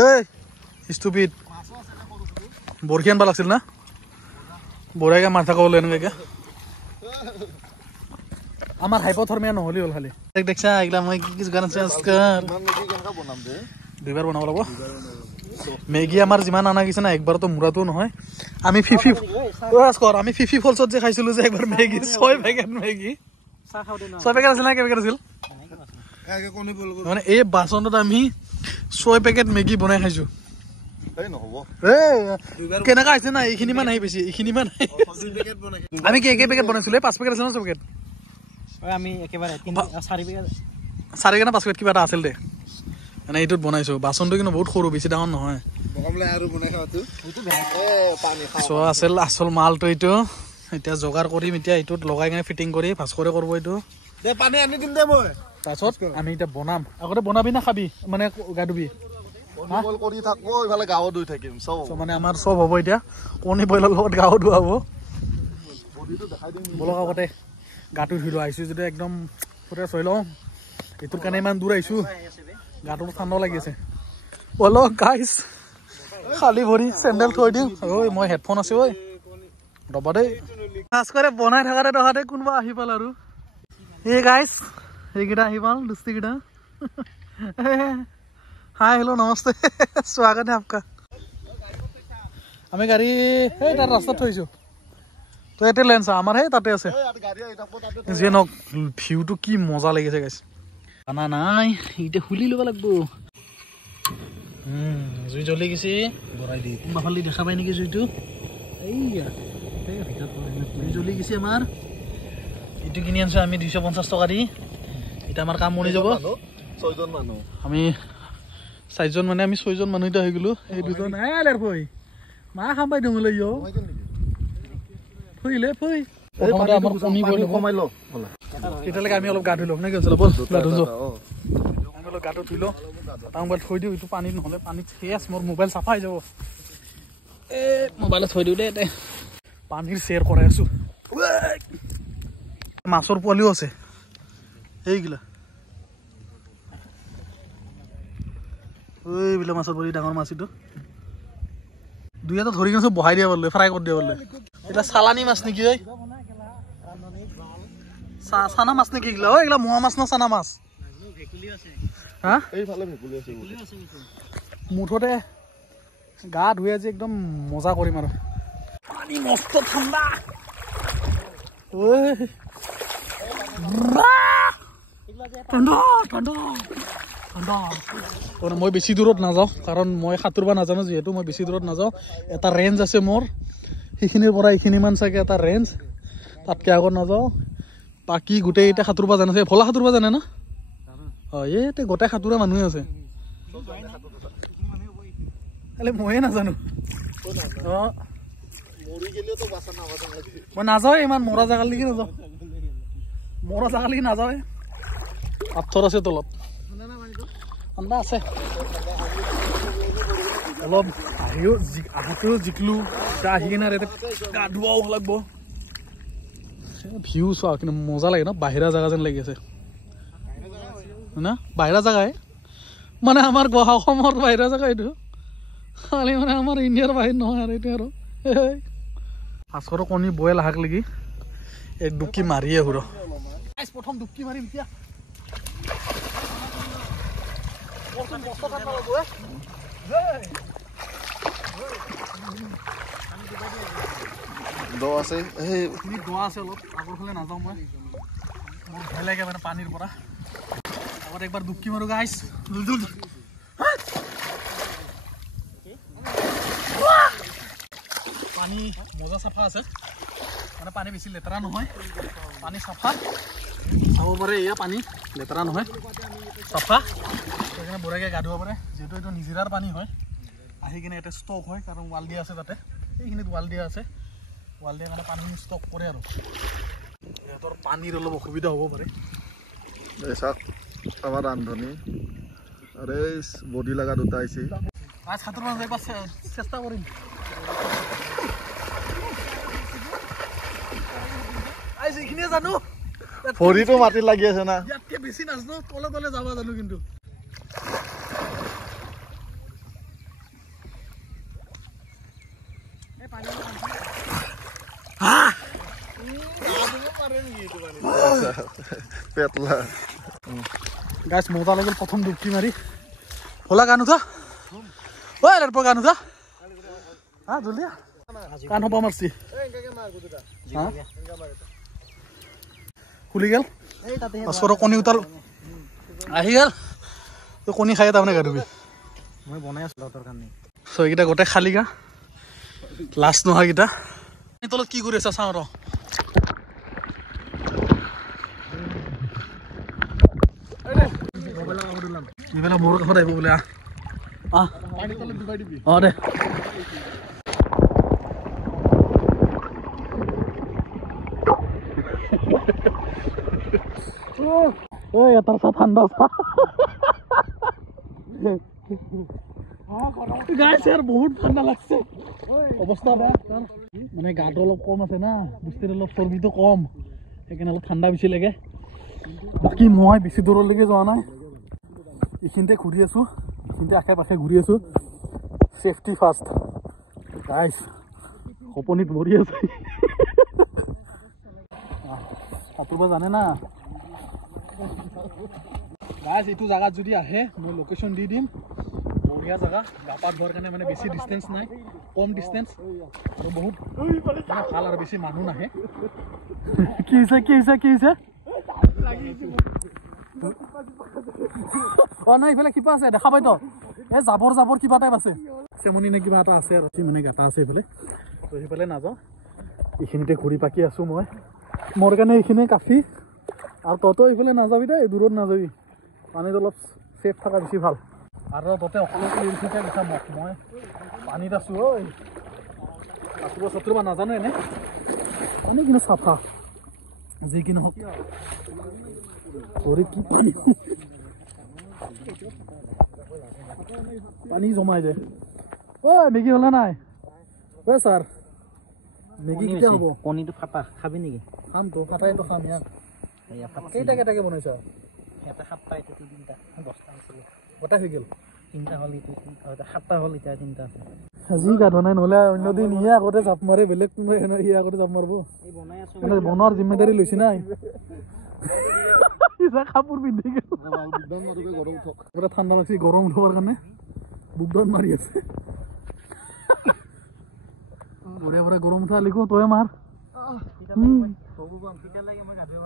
এই ষ্টুপিড বৰশী আনবা লাগছিল না বঢ়িয়াকৈ মাছ থাকাবলৈ এনেকৈ আমাৰ হাইপথৰ্মিয়া নহ'লে হ'ল খালি দেখছা এইগিলা মই কি যোগান আছে দুইবাৰ বনাব লাগিব মেগী আমাৰ যিমান আনা গৈছে না একবাৰতো মূৰাটো নহয় আমি আমি ফিফি ফলছত যে খাইছিলোঁ যে একবাৰ মেগী 6 পেকেট মেগী 6 পেকেট আছিল না কেই পেকেট আছিল মানে এই বাচনটোত আমি 6 পেকেট মেগী বনাই খাইছোঁ কেনেকা হৈছে না এইখিনি মান আহি বেছি এইখিনি মান আমি কি একে পেকেট বনাইছিলো 5 পেকেট আছিল না 6 পেকেট আমি একেবাৰে 4 পেকেট 4 কেনে 5 পেকেট কিবা এটা আছিল দে মানে এইটোত বনাইছো বাচনটো কিন্তু বহুত সৰু বেছি ডাঙৰ নহয় আচল মালটো এইটো এতিয়া যোগাৰ কৰিম এতিয়া এইটোত লগাই কিনে ফিটিং কৰি ভাস্কৰে কৰিব এইটো পানী আনি দিম দে মই তাৰপিছত আমি এতিয়া বনাম আগতে বনাবি না খাবি মানে গা ধুবি কৰি থাকো ইফালে গাঁৱত ধুই থাকিম মানে আমাৰ চব হ'ব এতিয়া কণী বইলৰ লগত গাঁৱত ধোৱা হ'ব বলক আগতে গাটো ধুই লওঁ আহিছোঁ যদি একদম ফ্ৰেছ হৈ লওঁ এইটোৰ কাৰণে ইমান দূৰ আহিছোঁ গাটো ঠাণ্ডা লাগি আছে বলক গাইছ খালী ভৰি চেণ্ডেল থৈ দিওঁ ঐ মই হেডফোন আছে ঐ ৰ'বা দেই ভাস্কৰে বনাই থকাতে কোনোবা আহি পাল আৰু এই গাইছ এইকেইটা আহি পাল দুষ্টিকেইটা हाय हेलो नमस्ते स्वागत है आपका আমি গাড়ী এই তাৰ ৰাস্তাত থৈছো তো এতে লেন্স আমাৰ হে তাতে আছে যে নক ভিউটো কি মজা লাগিছে গাইছ খানা নাই ইতে খুলি লব লাগব জুই জ্বলি গেছি বৰাই দি কোনবাফালি দেখা পাই নেকি জুইটো এইয়া এই ভিতৰত জুই জ্বলি গেছি আমাৰ ইটো কিনি আনছো আমি 250 টকা দি এটা আমাৰ কাম মৰি যাব 6 জন মানুহ আমি 4 জন মানে আমি 6 জন মানুহ এটা হৈ গলো এই দুজন আইলাৰ ফই মা খাম পাই দঙলৈ ইয়ো ফইলে ফই প্ৰথমতে আমাৰ কণী বইল কমাই ল এটালৈকে আমি অলপ গা ধুই লম নে কি হৈছিল বল গা ধুই আমি অলপ গাটো ধুই লওঁ তাৰ মোবাইল থৈ দিওঁ এইটো পানীত নহ'লে পানীত চেছ মোৰ মোবাইল চাফা হৈ যাব এ মোবাইলত থৈ দিওঁ দে এতে পানীৰ শ্বেয়াৰ কৰাই আছো মাছৰ পোৱালিও আছে এইগিলা এইবিলাক মাছৰ পোৱালি ডাঙৰ মাছ এইটো দুই এটা ধৰি কিনে বহাই দিয়া বলে ফ্ৰাই কৰি দিয়া বলে এটা চালানি মাছ নেকি ঐ চানা মাছ নেকি এগুলা ঐ এগুলা মোৱা মাছ না চানা মাছ হা এইফালে ভেকুলি আছে মুঠতে গা ধুই আজি একদম মজা কৰিম আৰু পানী মস্ত ঠাণ্ডা ঐ ঠাণ্ডা ঠাণ্ডা মই বেছি দূৰত নাযাওঁ কাৰণ মই সাঁতুৰিব নাজানো যিহেতু মই বেছি দূৰত নাযাওঁ এটা ৰেঞ্জ আছে মোৰ সেইখিনিৰ পৰা এইখিনিমান চাগে এটা ৰেঞ্জ তাতকৈ আগত নাযাওঁ বাকী গোটেইকেইটা সাঁতুৰিব জানে ভলা সাঁতুৰিব জানে না অঁ এই গোটেই সাঁতোৰা মানুহে আছে ময়ে নাজানো অঁ মই নাযাওঁ ইমান মৰা জেগালৈকে নাযাওঁ মৰা জেগালৈকে নাযাওঁ পাথৰ আছে তলত ঠাণ্ডা আছে অলপ আহোঁতেও জিকিলো আহি কিনে গা ধুৱাও লাগব ভিউ চোৱা কিন্তু মজা লাগে ন বাহিৰা জেগা যেন লাগি আছে না বাহিৰা জেগাই মানে আমাৰ অসমৰ বাহিৰা জেগা এইটো খালি মানে আমাৰ ইণ্ডিয়াৰ বাহিৰ নহয় আৰু এইটো আৰু ভাস্কৰৰ কণী বইল আহাক লাগি এক ডুবকি মাৰিয়ে আহোঁ প্ৰথম ডুবকি মাৰিম এতিয়া দ আছে এই দ আছে অলপ আগৰ ফালে নাযাওঁ মই মোৰ ভয় লাগে মানে পানীৰ পৰা আগত একবাৰ ডুবকি মাৰো গাইছ পানী মজা চাফা আছে মানে পানী বেছি লেতেৰা নহয় পানী চাফা চাব পাৰে এয়া পানী লেতেৰা নহয় চাফা সেইকাৰণে বঢ়িয়াকৈ গা ধুব পাৰে যিহেতু এইটো নিজিৰাৰ পানী হয় আহি কিনে ইয়াতে ষ্টক হয় কাৰণ ৱাল দিয়া আছে তাতে এইখিনিত ৱাল দিয়া আছে ৱাল দিয়াৰ কাৰণে পানীখিনি ষ্টক কৰে আৰু সিহঁতৰ পানীৰ অলপ অসুবিধা হ'ব পাৰে আমাৰ ৰান্ধনি আৰে বডি লগা দুটা আহিছে আজ খাতৰ মানে একবাৰ চেষ্টা কৰিম আইজ এইখিনিয়ে জানো ভৰিটো মাটি লাগি আছে না ইয়াতকে বেছি নাজানো তলে তলে যাবা জানো কিন্তু পেটলা গাছ মজা লাগিল প্ৰথম ডুবকি মাৰি হলা গান উঠা ঐ ৰাতিপুৱা গান উঠা হা জলদিয়া কাণ হ'ব মাৰছি খুলি গেল পাছৰ কণী উতাল আহি গেল তই কণী খাই তাৰমানে গা ধুবি মই বনাই আছো তোৰ কাৰণে চ' এইকেইটা গোটেই খালী গা লাষ্ট নহয় কেইটা তলত কি কৰি আছা চাওঁ ৰ ইফালে মোৰ কাষত আহিব বোলে অঁ দে ঐ এটাৰ চা ঠাণ্ডা চা গাইছ ইয়াৰ বহুত ঠাণ্ডা লাগছে অৱস্থা বেয়া মানে গাটো অলপ কম আছে না বস্তুৰ অলপ চৰ্বিটো কম সেইকাৰণে অলপ ঠাণ্ডা বেছি লাগে বাকী মই বেছি দূৰলৈকে যোৱা নাই এইখিনিতে ঘূৰি আছোঁ এইখিনিতে আশে পাশে ঘূৰি আছোঁ চেফটি ফাৰ্ষ্ট গাইছ সপনিত মৰি আছে সাঁতুৰিব জানে না গাইছ এইটো জেগাত যদি আহে মই লোকেশ্যন দি দিম বঢ়িয়া জেগা গা পা ধোৱাৰ কাৰণে মানে বেছি ডিষ্টেঞ্চ নাই কম ডিষ্টেঞ্চ আৰু বহুত ভাল আৰু বেছি মানুহ নাহে কি হৈছে অঁ নাই এইফালে কিবা আছে দেখা পাইতো এই জাবৰ কিবা টাইপ আছে চেমনি নে কিবা এটা আছে আৰু মানে গাটা আছে এইফালে তো সেইফালে নাযাওঁ এইখিনিতে ঘূৰি পাকি আছোঁ মই মোৰ কাৰণে এইখিনিয়ে কাফি আৰু তইতো এইফালে নাযাবি দেই দূৰত নাযাবি পানীত অলপ ছেফ থকা বেছি ভাল আৰু ততে অকলে উঠিছে গৈছা মই পানীত আছোঁ ঐ সাঁতুৰিব নাজানো এনে পানী কিন্তু চাফা যি কি নহওক কি পানী জমাই যায় ঐ মেগী হ'লে নাই ঐ ছাৰ মেগী কেতিয়া হ'ব কণীটো ফাটা খাবি নেকি খামতো ফাটাইতো খাম ইয়াত কেইটাকে বনাইছা এটা সাতটা এইটো তিনিটা 10টা আছিলে গোটাই হৈ গ'ল 3টা হ'ল এইটো 7টা হ'ল এতিয়া 3টা আছে আজি গা ধোৱা নাই নহ'লে অন্য দিন ইয়ে আগতে জাপ মাৰে বেলেগ কোনোবাই ইয়ে আগতে জাপ মাৰিব এই বনাই আছো বনোৱাৰ জিম্মেদাৰী লৈছে নাই কাপোৰ পিন্ধি গ'ল ঠাণ্ডা লাগছে গৰম উঠাবৰ কাৰণে বুকডাউন মাৰি আছে বঢ়িয়া গৰম উঠা লিখো তই মাৰ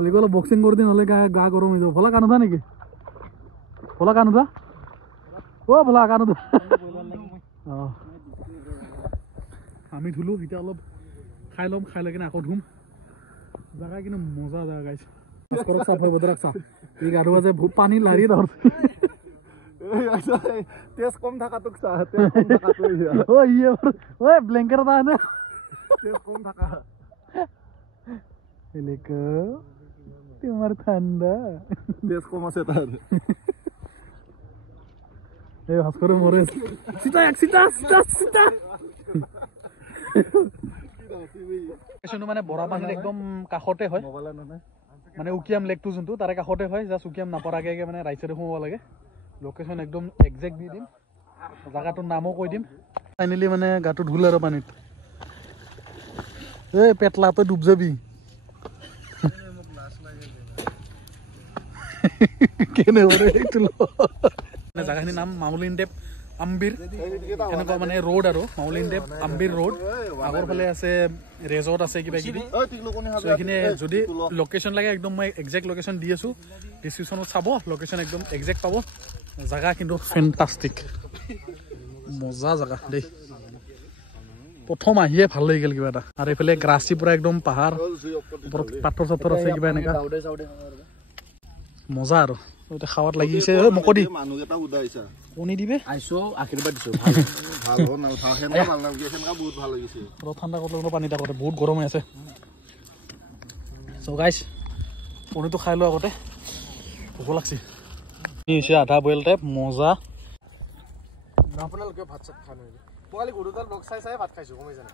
লিখো অলপ বক্সিং কৰি দি নহ'লে গা গৰম হৈ যাব ভলা কাণ উঠা নেকি ভলা কাণ উঠা ভলা কাণ উঠা অঁ আমি ধুলোঁ এতিয়া অলপ খাই ল'ম খাই লৈ কিনে আকৌ ধুম জেগা কিন্তু মজা জেগা গাইছে চাপ হয় বদৰাক চাপ এই গা ধোৱা যে পানী লাৰি ধৰছে তেজ কম থাকাটোক চা ব্লেংকেট এটা আনে তেজ কম থাকা তোমাৰ ঠাণ্ডা তেজ কম আছে তাৰ এই ভাস্কৰে মৰে মানে বৰা পানীত একদম কাষতে হয় মানে উকিয়াম লেকটো যোনটো তাৰে কাষতে হয় জাষ্ট উকিয়াম নাপৰাকে মানে ৰাইট চাইডে সোমাব লাগে লোকেশ্যন একদম একজেক্ট দি দিম জেগাটোৰ নামো কৈ দিম ফাইনেলি মানে গাটো ধুল আৰু পানীত এই পেটলা তই ডুব যাবি জেগাখিনিৰ নাম মামুলিনদেৱ আম্বিৰ এনেকুৱা মানে ৰোড আৰু মামুলিনদেৱ আম্বিৰ ৰোড আগৰ ফালে আছে ৰেজৰ্ট আছে কিবা কিবি এইখিনি যদি লোকেশ্যন লাগে একদম মই একজেক্ট লোকেশ্যন দি আছোঁ ডিছক্ৰিপশ্যনত চাব লোকেশ্যন একদম একজেক্ট পাব জেগা কিন্তু ফেণ্টাষ্টিক মজা জেগা দেই প্ৰথম আহিয়ে ভাল লাগি গ'ল কিবা এটা আৰু এইফালে গ্ৰাচি পুৰা একদম পাহাৰ ওপৰত পাথৰ চাথৰ আছে কিবা এনেকা মজা আৰু এতিয়া খাৱাত লাগিছে মকদি কণী দিবে আশীৰ্বাদ দিছো ঠাণ্ডা কৰিলে পানী আগতে বহুত গৰম হৈ আছে চ' গাইছ কণীটো খাই লোৱা আগতে ভোক লাগছে আধা বইল টাইপ মজা আপোনালোকে ভাত চাত খাই নহয় মই কালি গৰুডাল লগ চাই চাই ভাত খাইছো গমে জানা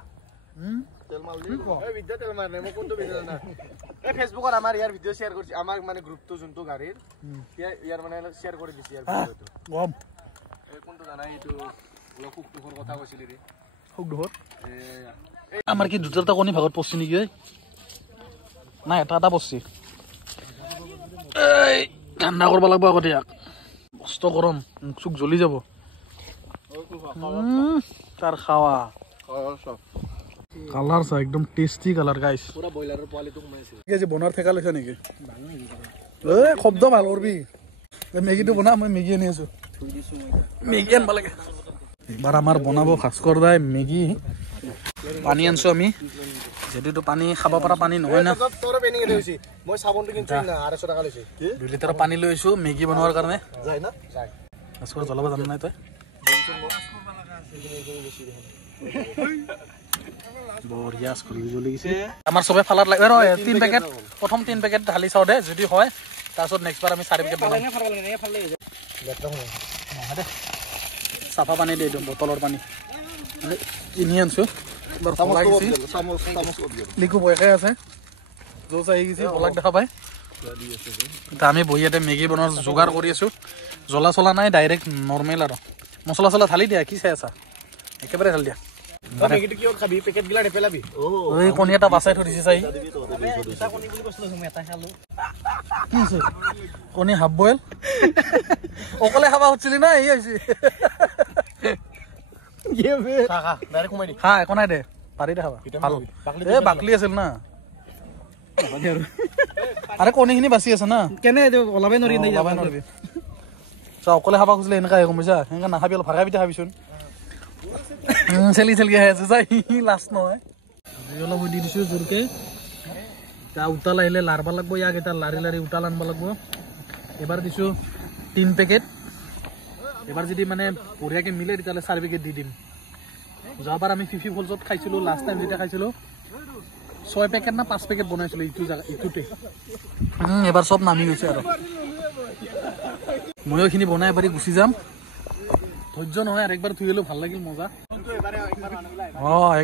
তেল মাল দি এই বিদ্যা তেল মাৰ নাই মই কোনটো ভিডিঅ' জানা এই ফেচবুকত আমাৰ ইয়াৰ ভিডিঅ' শ্বেয়াৰ কৰিছে আমাৰ মানে গ্ৰুপটো যোনটো গাড়ীৰ ইয়াৰ মানে শ্বেয়াৰ কৰি দিছে ইয়াৰ ভিডিঅ'টো গম এই কোনটো জানা এইটো অলপ সুখৰ কথা কৈছিলি ৰে সুখ আমাৰ কি দুটা কণী ভাগত পৰছি নেকি নাই এটা পৰছি এই ঠাণ্ডা কৰিব লাগিব আগতে ইয়াক মস্ত গৰম মুখ চুখ জ্বলি যাব তাৰ খাৱা কালাৰ চা একদম টেষ্টি কালাৰ গাইছ পুৰা বইলাৰৰ পোৱালিটো সোমাইছে কি আজি বনাৰ ঠেকা লৈছা নেকি শব্দ ভাল কৰবি মেগীটো বনা মই মেগী আনি আছো মেগী আনব লাগে এইবাৰ আমাৰ বনাব ভাস্কৰ দাই মেগী পানী আনছো আমি যদিটো পানী খাব পৰা পানী নহয় না তোৰ পেনিং এ হৈছে মই সাবনটো কিনছো না 250 টাকা লৈছে 2 লিটাৰ পানী লৈ আহিছো মেগী বনোৱাৰ কাৰণে যায় না যায় ভাস্কৰ জ্বলাব জানা নাই তই বঢ়িয়া স্কুল জ্বলি গৈছে আমাৰ চবে ফালাত লাগে ৰ 3 পেকেট প্ৰথম 3 পেকেট ঢালি চাও দে যদি হয় তাৰপিছত নেক্সট বাৰ আমি 4 পেকেট বনাম চাফা পানী দি দিম বটলৰ পানী কিনি আনছো লিকু বয়সাই আছে জোচ আহি গৈছে বলাক দেখা পাই আমি বহি ইয়াতে মেগী বনোৱাৰ যোগাৰ কৰি আছো জ্বলা চলা নাই ডাইৰেক্ট নৰ্মেল আৰু মছলা চলা ঢালি দিয়া কি চাই আছা একেবাৰে ঢালি দিয়া মেগীটো কিয় খাবি পেকেট গিলা নেপেলাবি এই কণী এটা বাচাই থৈ দিছে চাই কণী হাফ বইল অকলে খাবা উঠিলি না এই হৈছে খা একো নাই দে পাৰি দে খাবা এই বাকলি আছিল না আৰে কণীখিনি বাচি আছে না কেনে ওলাবই নোৱাৰি অকলে খাবা খুজিলে এনেকুৱা গম পাইছা সেনেকা নাখাবি অলপ ভাগা পিঠা খাবিচোন চেলি চেলি খাই আছে চাই লাষ্ট নহয় অলপ দি দিছো জোৰকে উতাল আহিলে লাৰব লাগব ইয়াক এটা লাৰি লাৰি উতাল আনব লাগব এবাৰ দিছো 3 পেকেট এবাৰ যদি মানে বঢ়িয়াকে মিলে তেতিয়াহ'লে 4 পেকেট দি দিম যোৱাবাৰ আমি 50 ফলছত খাইছিলো লাষ্ট টাইম যেতিয়া খাইছিলো 6 পেকেট না 5 পেকেট বনাইছিলো ইটোতে এবাৰ চব নামি গৈছে আৰু ময়ো এইখিনি বনাই এবাৰ গুচি যাম ধৈৰ্য নহয় আৰু একবাৰ থৈ গ'লেও ভাল লাগিল মজা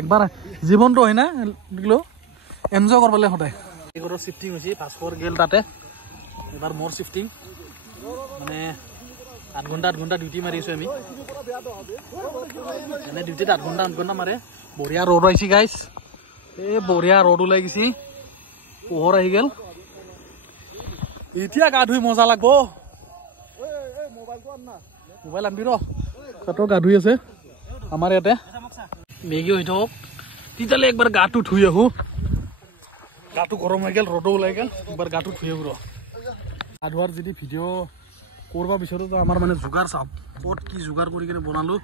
একবাৰ জীৱনটো হয় না এনজয় কৰিবলৈ সদায় ঘৰৰ চিফটিং হৈছে ভাস্কৰ গেল তাতে এবাৰ মোৰ চিফটিং মানে 8 ঘণ্টা ডিউটি মাৰিছো আমি এনে ডিউটিত 8 ঘণ্টা মাৰে বঢ়িয়া ৰ'দ আহিছে গাইছ এই বঢ়িয়া ৰ'দ ওলাই গৈছে পোহৰ আহি গ'ল এতিয়া গা ধুই মজা লাগব মোবাইল আনবি ৰ তাতো গা ধুই আছে আমাৰ ইয়াতে মেগী হৈ থাকক তেতিয়াহ'লে একবাৰ গাটো ধুই আহো গাটো গৰম হৈ গ'ল ৰ'দো ওলাই গ'ল একবাৰ গাটো ধুই আহো ৰ গা ধোৱাৰ যদি ভিডিঅ' কৰিব বিচাৰো তো আমাৰ মানে যোগাৰ চাওক ক'ত কি যোগাৰ কৰি কিনে বনালো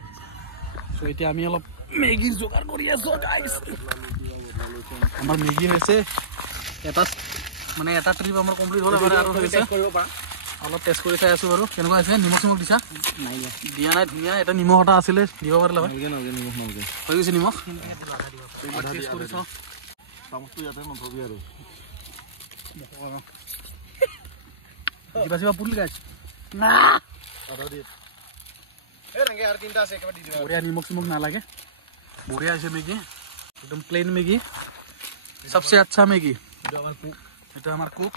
চ' এতিয়া আমি অলপ মেগী যোগাৰ কৰি আছো গাইছ আমাৰ মেগী হৈছে এটা মানে এটা ট্ৰিপ আমাৰ কমপ্লিট হ'ল আৰু হৈছে অলপ টেষ্ট কৰি চাই আছো বাৰু কেনেকুৱা হৈছে নিমখ চিমখ দিছা নাই দিয়া নাই ধুনীয়া এটা নিমখ এটা আছিলে দিব পাৰিলে হয় হৈ গৈছে নিমখ কিবা চিবা পুৰিলি গাইছ না বঢ়িয়া নিমখ চিমখ নালাগে বঢ়িয়া হৈছে মেগী একদম প্লেইন মেগী সবচে আচ্ছা মেগী এটা আমাৰ cook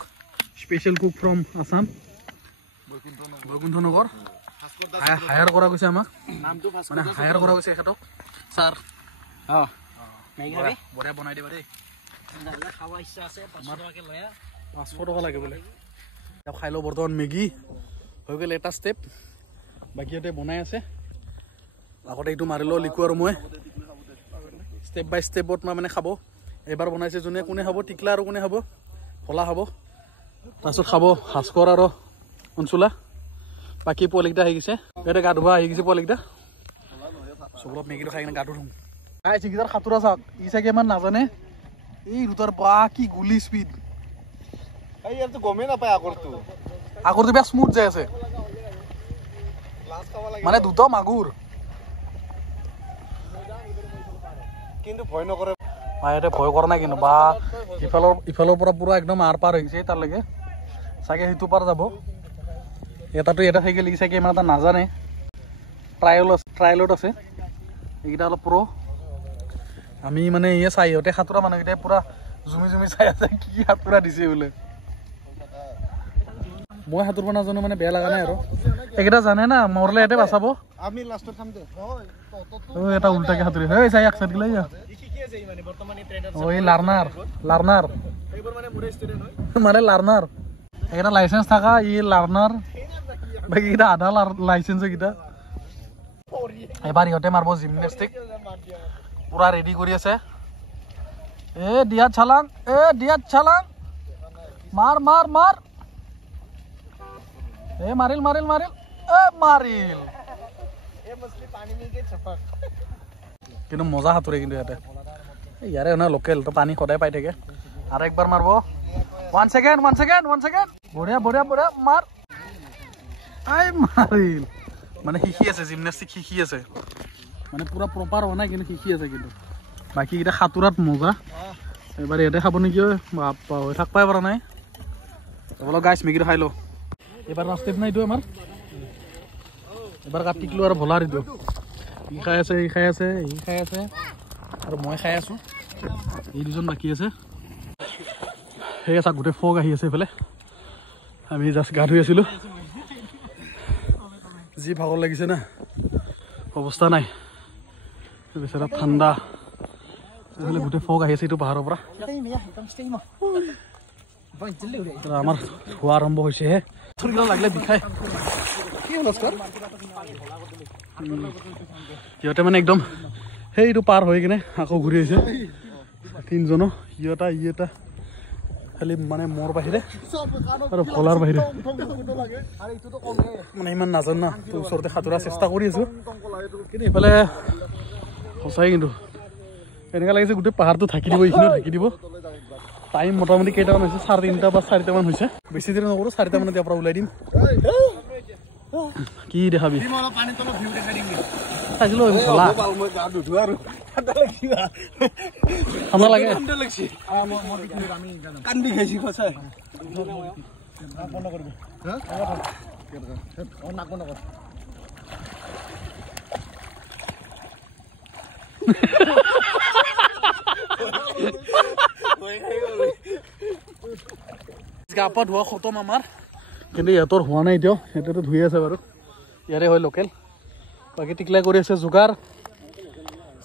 special cook from Assam Baikuntha Nagar hire কৰা গৈছে আমাক মানে হায়াৰ কৰা গৈছে এখেতক ছাৰ বঢ়িয়া বনাই দিবা দেই 500 টকা লাগে বোলে খাই লওঁ বৰ্তমান মেগী হৈ গ'ল এটা ষ্টেপ বাকী ইয়াতে বনাই আছে আগতে এইটো মাৰি লওঁ লিকু আৰু মই ষ্টেপ বাই ষ্টেপত মই মানে খাব এবাৰ বনাইছে যোনে কোনে খাব টিকলা আৰু কোনে খাব ফলা খাব তাৰপিছত খাব ভাস্কৰ আৰু অঞ্চলা বাকী পোৱালিকেইটা আহি গৈছে ইয়াতে গা ধুৱা আহি গৈছে পোৱালিকেইটা চবৰত মেগীটো খাই কিনে গাটো ধুম খাই চিকিটাৰ সাঁতোৰা চাওক ই চাগে ইমান নাজানে এই দুটাৰ বা কি গুলি স্পীড গমেই নাপায় আগৰটো বেয়া স্মুথ যাই আছে মানে দুটা মাগুৰ কিন্তু ভয় নকৰে ইয়াতে ভয় কৰা নাই কিন্তু বা ইফালৰ পৰা পুৰা একদম আৰ পাৰ হৈ গৈছে তাৰলৈকে চাগে সেইটো পাৰ যাব এটাতো এটা থাকি লিখিছে কি ইমান এটা নাজানে ট্ৰায়েলত আছে এইকেইটা অলপ প্ৰ আমি মানে ইয়ে চাই ইহঁতে সাঁতোৰা মানুহকেইটাই পুৰা জুমি জুমি চাই আছে কি সাঁতোৰা দিছে বোলে মই সাঁতোৰব নাজানো মানে বেয়া লগা নাই আৰু এইকেইটা জানে না মৰলে ইয়াতে বাচাব আমি লাষ্টত খাম দে এটা উল্টাকে সাঁতুৰি হয় চাই এক চাইড গিলাই ওই লাৰ্ণাৰ মানে লাৰ্ণাৰ এইকেইটা লাইচেঞ্চ থকা ই লাৰ্ণাৰ বাকীকেইটা আধা লাইচেঞ্চ এইকেইটা এবাৰ ইহঁতে মাৰিব জিমনেষ্টিক পুৰা ৰেডি কৰি আছে দিয়াত চালাং মাৰ মাৰিল কিন্তু মজা সাঁতোৰে কিন্তু ইয়াৰে লোকেল তো পানী সদায় পাই থাকে আৰু একবাৰ মাৰিব 1 সেকেন্ড বঢ়িয়া মাৰ মাৰিল মানে শিকি আছে জিমনাষ্টিক শিকি আছে মানে পুৰা প্ৰপাৰ হোৱা নাই কিন্তু শিকি আছে কিন্তু বাকী কেইটা সাঁতোৰাত মজা এবাৰ ইয়াতে খাব নেকি হৈ থাকবাই পৰা নাই অলপ গাইছ মেগীটো খাই লো এবাৰ ৰাস্তাত নাই এইটো আমাৰ এবাৰ কাটিকলো আৰু ভলাৰ এইটো ই খাই আছে আৰু মই খাই আছো এই দুজন বাকী আছে সেই আছে গোটেই ফগ আহি আছে এইফালে আমি জাষ্ট গা ধুই আছিলো যি ভাগৰ লাগিছে না অৱস্থা নাই বেচেৰা ঠাণ্ডা এইফালে গোটেই ফগ আহি আছে এইটো পাহাৰৰ পৰা আমাৰ ধোৱা আৰম্ভ হৈছেহে লাগিলে বিষাই সিহঁতে মানে একদম সেইটো পাৰ হৈ কিনে আকৌ ঘূৰি আহিছে তিনিজনো ই এটা খালি মানে মোৰ বাহিৰে আৰু ভলাৰ বাহিৰে মানে ইমান নাজানো না তোৰ ওচৰতে সাঁতোৰা চেষ্টা কৰি আছো কিন্তু এইফালে সঁচাই কিন্তু এনেকুৱা লাগিছে গোটেই পাহাৰটো ঢাকি দিব এইখিনিও ঢাকি দিব টাইম মোটামুটি কেইটামান হৈছে 3:30 বা 4টামান হৈছে বেছি দেৰি নকৰোঁ 4টা মানত ইয়াৰ পৰা ওলাই দিম কি দেখাবি চাইছিলো ঠাণ্ডা লাগে কান্দি খাইছি সঁচাই গা পা ধোৱা খতম আমাৰ কিন্তু ইহঁতৰ হোৱা নাই এতিয়াও সিহঁতেতো ধুই আছে বাৰু ইয়াৰে হয় লোকেল বাকী টিকলাই কৰি আছে যোগাৰ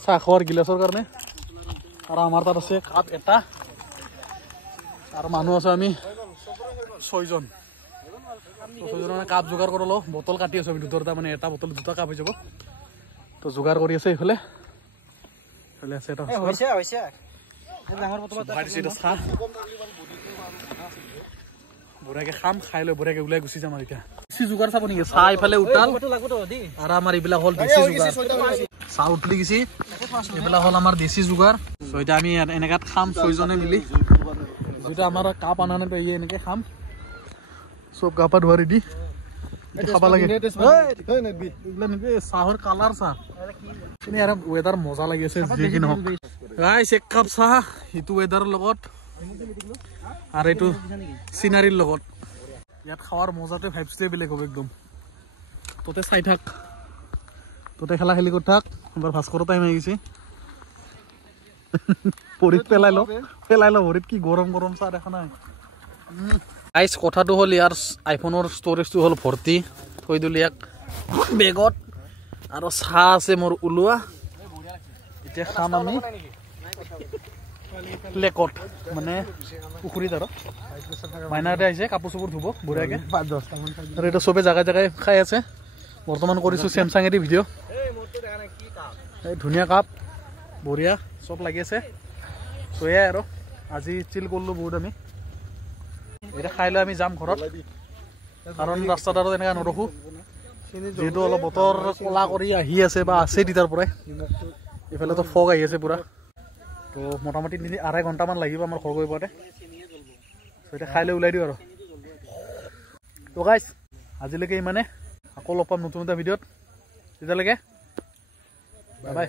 চাহ খোৱাৰ গিলাচৰ কাৰণে আৰু আমাৰ তাত আছে কাপ এটা আৰু মানুহ আছে আমি 6জন মানে কাপ যোগাৰ কৰিলো বটল কাটি আছো আমি দুটা মানে এটা বটল 2টা কাপ হৈ যাব তো যোগাৰ কৰি আছে এইফালে আছে এটা চাহ বঢ়িয়াকে খাম খাই লৈ বঢ়িয়াকে ওলাই গুচি যাম আৰু এতিয়া বেছি যোগাৰ চাব নেকি চাহ ইফালে উঠাল আৰু আমাৰ এইবিলাক হ'ল দেশী যোগাৰ চাহ উঠলি গেছি এইবিলাক হ'ল আমাৰ দেশী যোগাৰ চ' এতিয়া আমি এনেকাত খাম 6জনে মিলি যিটো আমাৰ কাপ আনা নাই এই এনেকে খাম চব গা পা ধোৱা ৰেডি খাব লাগে চাহৰ কালাৰ চাহ কিন্তু ইয়াৰ ৱেডাৰ মজা লাগি আছে যি কি নহওক গাইছ এক কাপ চাহ এইটো ৱেডাৰৰ লগত আৰু এইটো চিনাৰীৰ লগত ইয়াত খাৱাৰ মজাতে ভাইবছটোৱে বেলেগ হ'ব একদম ততে চাই থাক ততে খেলা খেলি কৰি থাক এবাৰ ভাস্কৰৰ টাইম আহি গৈছে ভৰিত পেলাই ল ভৰিত কি গৰম চাহ দেখা নাই গাইছ কথাটো হ'ল ইয়াৰ আইফোনৰ ষ্ট'ৰেজটো হ'ল ভৰ্তি থৈ দিলোঁ ইয়াক বেগত আৰু চাহ আছে মোৰ ওলোৱা এতিয়া খাম আমি লেকত মানে পুখুৰীত আৰু মাইনাহঁতে আহিছে কাপোৰ চাপোৰ ধুব বঢ়িয়াকে আৰু এইটো চবে জাগাই জাগাই খাই আছে বৰ্তমান কৰিছোঁ চেমচাঙেদি ভিডিঅ' এই ধুনীয়া কাপ বঢ়িয়া চব লাগি আছে চ' এয়াই আৰু আজি চিল কৰিলোঁ বহুত আমি এতিয়া খাই লৈ আমি যাম ঘৰত কাৰণ ৰাস্তাত আৰু এনেকৈ নৰখোঁ যিহেতু অলপ বতৰ ক'লা কৰি আহি আছে বা আছে তেতিয়াৰ পৰাই এইফালেতো ফগ আহি আছে পুৰা তো মোটামুটি 2.5 ঘণ্টামান লাগিব আমাৰ ঘৰ গৈ পোৱাতে এতিয়া খাই লৈ ওলাই দিওঁ আৰু তো গাইছ আজিলৈকে ইমানে আকৌ লগ পাম নতুন এটা ভিডিঅ'ত তেতিয়ালৈকে বাই বাই